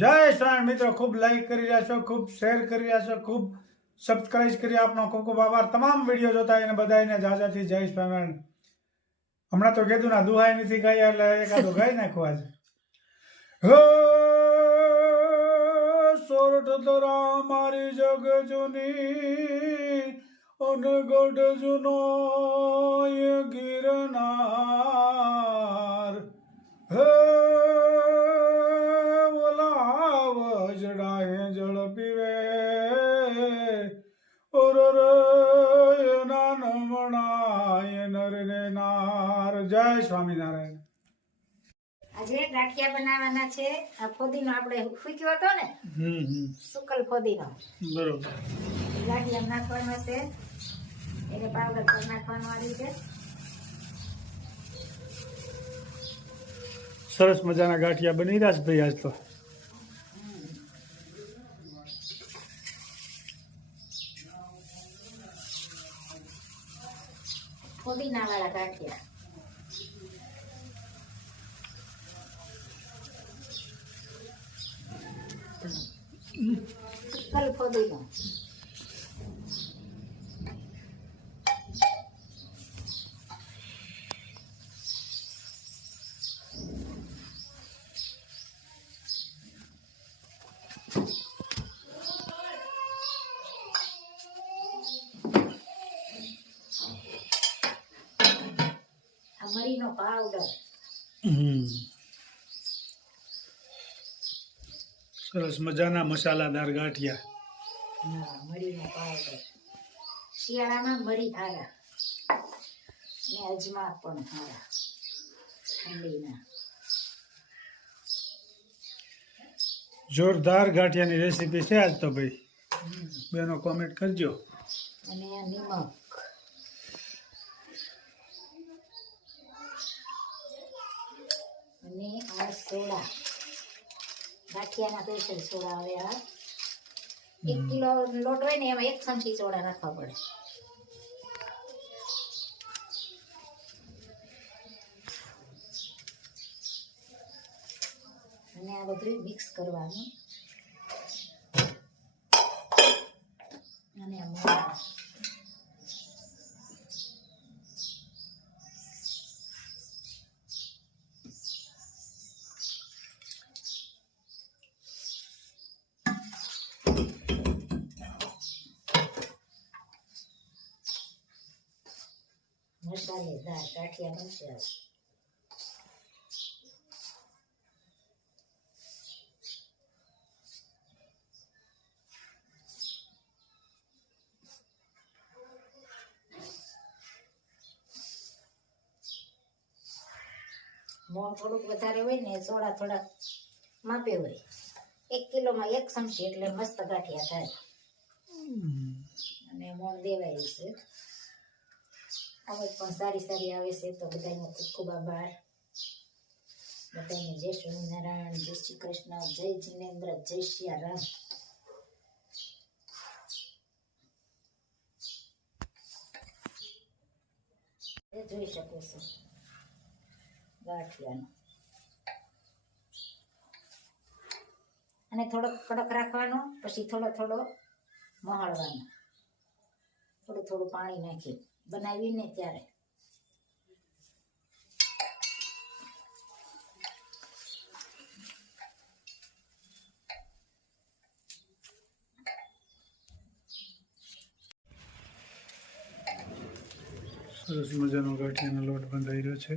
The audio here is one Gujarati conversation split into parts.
જય સ્વામી મિત્રો, ખૂબ લાઈક કરી રહ્યા છો, ખૂબ શેર કરી રહ્યા છો, ખૂબ સબસ્ક્રાઇબ કરી આપનો ખૂબ ખૂબ આભાર. તમામ વિડીયો જોતા એને બધાને જાજાથી જય સ્વામિનારાયણ. હમણાં તો કીધું ના દુહાઈ નથી ગાય એટલે એકાદો ગાઈ નાખવા છે. હો સોરઠ તરા મારી જગ જુની અનગઢ જુનો ગિરનાર હે જળ પીવે નમણાય નર ને નાર. જય સ્વામિનારાયણ. આજે ગાંઠિયા બનાવવાના છે. આ ફોદીનો આપણે ફૂક્યો હતો ને, સુકલ ફોદીનો, બરોબર. ગાંઠિયા નાખવાનો છે, એને પાવડર પર નાખવાનું આવી છે. સરસ મજાના ગાંઠિયા બની રહ્યા છે ભાઈ આજ તો. ફોદીના વાળા ગાંઠિયા. સુકલ ફોદીનો. મરીનો પાવડર. સરસ મજાના મસાલાદાર ગાંઠિયા. હા, મરીનો પાવડર. શિયાળામાં મરી હારા અને અજમા પણ હારા ઠંડીના. જોરદાર ગાંઠિયાની રેસીપી છે આજ તો ભાઈ. બેનો કોમેન્ટ કરજો. અને આ નિમક અને આ સોડા. ગાંઠિયાના સ્પેશિયલ સોડા આવે. આ 1 કિલો લોટ હોય ને એમાં 1 ચમચી સોડા નાખવા પડે. અને આ બધું મિક્સ કરવાનું. અને આ મોડા મસાલેદાર ગાંઠિયા બનશે. મોણ થોડુંક વધારે હોય ને, સોડા થોડાક માપે હોય. 1 કિલોમાં 1 ચમચી એટલે મસ્ત ગાંઠિયા થાય. અને મોણ દેવાય છે. આવત પણ સારી આવે છે. તો બધાનો ખૂબ ખૂબ આભાર. બધાને જય સ્વામિનારાયણ, જય શ્રી કૃષ્ણ, જય જિનેન્દ્ર, જય સિયારામ. જોઈ શકો છો ગાંઠિયાનો. અને થોડોક કડક રાખવાનો, પછી થોડો મહાળવાનો. થોડું પાણી નાખી બનાવીને ત્યારે. સરસ મજાનો ગાંઠિયાનો લોટ બંધાઈ રહ્યો છે.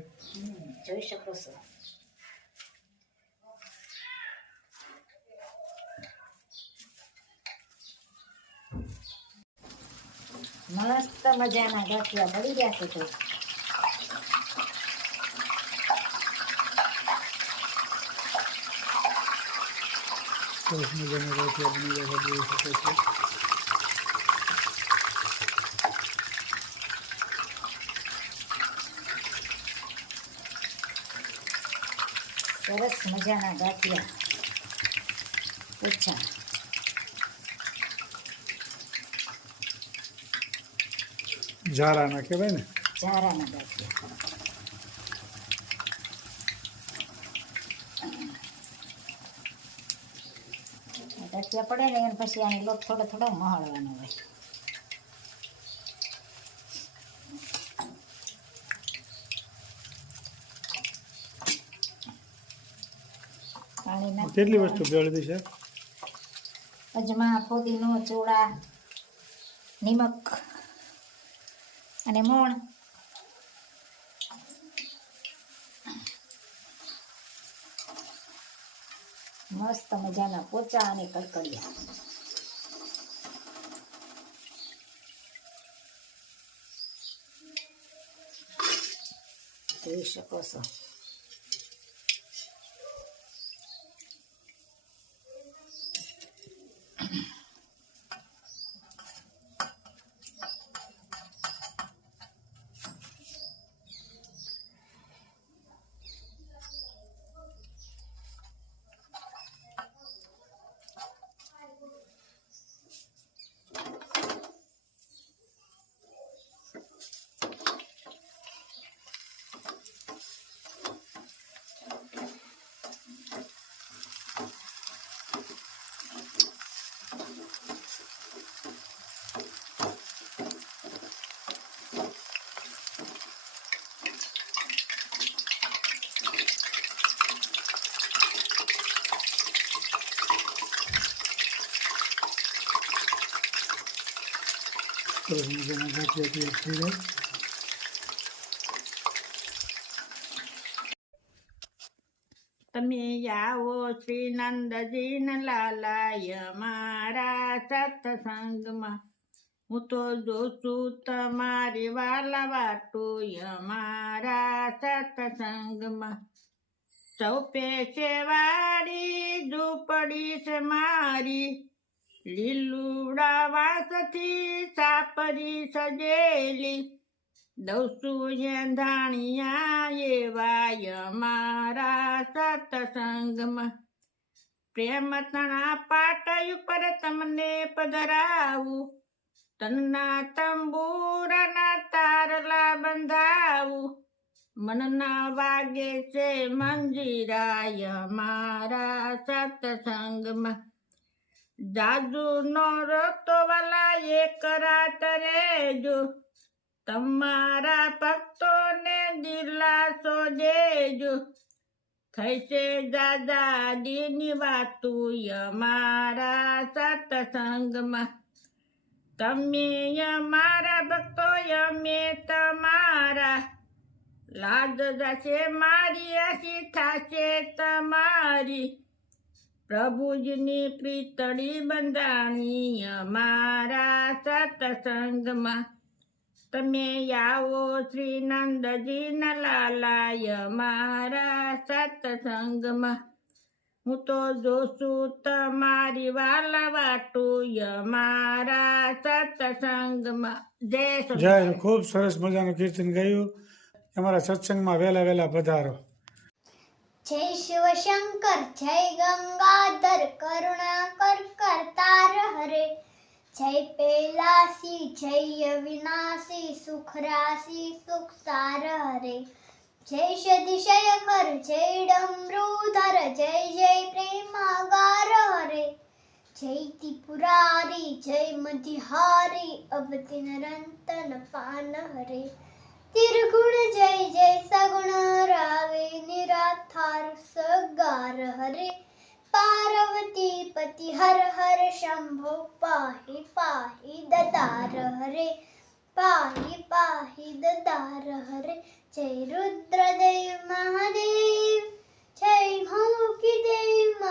જોઈ શકો છો. મસ્ત મજાના ગાંઠિયા બળી ગયા છે. તો સરસ મજાના ગાંઠિયા બની રહ્યા છે, જોઈ શકો છો. સરસ મજાના ગાંઠિયા ઓછા. ઝારાના કહેવાય ને, ઝારાના ગાંઠિયા. ટચિયા પડે ને એને પછી આની લોટ થોડો થોડો મહળવાનો હોય. પાણી નાખી કેટલી વસ્તુ ભેળ દીધી છે? અજમા, ફોદીનો, ચોળા, નિમક અને મોણ. મસ્ત મજાના પોચા અને કડકડિયા. જોઈ શકો છો. સરસ મજાના ગાંઠિયા તૈયાર થઈ જાય. તમે આવો શ્રી નંદજી લાલાય મારા સત્સંગમાં. હું તો જોશું તમારી વાલા વાટુય મારા સત્સંગમાં. સૌ પેશે વાળી ઝૂંપડી છે મારી, લીલુડા વાસથી સાપરી સજેલી. દઉસું ધાણિયા એવાય મારા સત્સંગમાં. પ્રેમ તણા પાટ ઉપર તમને પધરાવું, તનના તંબુરના તારલા બંધાવું. મનના વાગે છે મંજીરાય મારા સત્સંગમાં. જાદુ નો રતો વાલા એક રાત રેજો, તમારા ભક્તોને દિલાસો દેજો. થઈશે દાદાજીની વાતુય મારા સત્સંગમાં. તમે અમારા ભક્તો અમે તમારા, લાજ જશે મારી હસી થશે તમારી. પ્રભુજીની પ્રીતળી બંધાણી અમારા સત્સંગમાં. તમે આવો શ્રી નંદજી લાલાય મારા સત્સંગમાં. હું તો જોશું તમારી વાલા વાટુય મારા સત્સંગમાં. જય ખૂબ સરસ મજાનું કીર્તન ગાયું. અમારા સત્સંગમાં વહેલા વહેલા પધારો. જય શિવશંકર જય ગંગાધર કરુણાકર કરતાર હરે. જય પૈલાસી જય અવિનાશી સુખરાશી સુખસાર હરે. જય સદિશયખર જય ડમરૂધર જય જય પ્રેમાગાર હરે. જય ત્રિપુરારી જય મધિહારી અવતિ નરંતન પાન હરે. તિર્ગુણ જય જય સગુણ રાવે નિરાધાર સગાર હરે. પાર્વતી પતિ હર હર શંભો પાહી પાહી દદાર હરે. પાહી પાહી દદાર હરે. જય રુદ્રદેવ મહાદેવ જય મૌકી દેવ